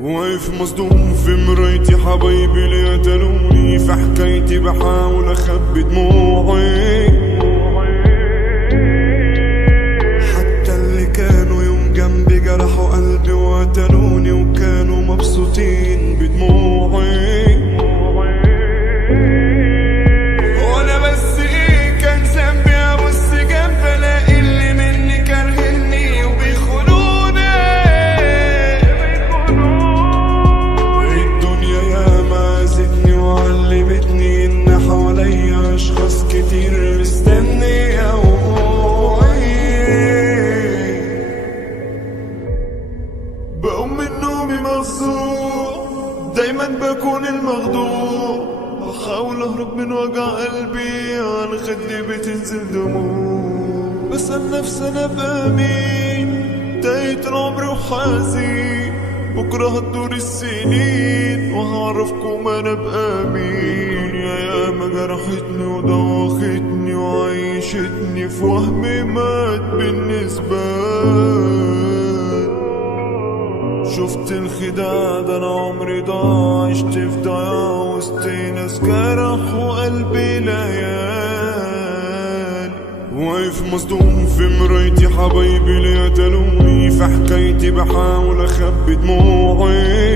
واقف مصدوم في مرايتي، حبايبي اللي قتلوني في حكايتي بحاول اخبي دموعي. حتى اللي كانوا يوم جنبي جرحوا قلبي وقتلوني وكانوا مبسوطين بدموعي. وانا بس ايه كان ذنبي ابص جنب الاقي اللي مني كارهني وبيخونوني. الدنيا ياما اذتني وعلمتني ان حواليا اشخاص كتير مستنيه بقوم من نومي مغصوب، دايما بكون المغضوب، بحاول اهرب من وجع قلبي، على خدي بتنزل دموع. بسأل نفسي انا بقى مين، تايه العمر وحزين، بكره هتدور السنين وهعرفكم انا بقى مين. الدنيا ياما جرحتني ودوختني وعيشتني في وهم مات بالنسبة. شفت الخداع ده انا عمري ضاع، عشت في ضياع وسط ناس جرحوا قلبي ليالي. واقف مصدوم في مرايتي، حبايبي اللي قتلوني في حكايتي بحاول اخبي دموعي.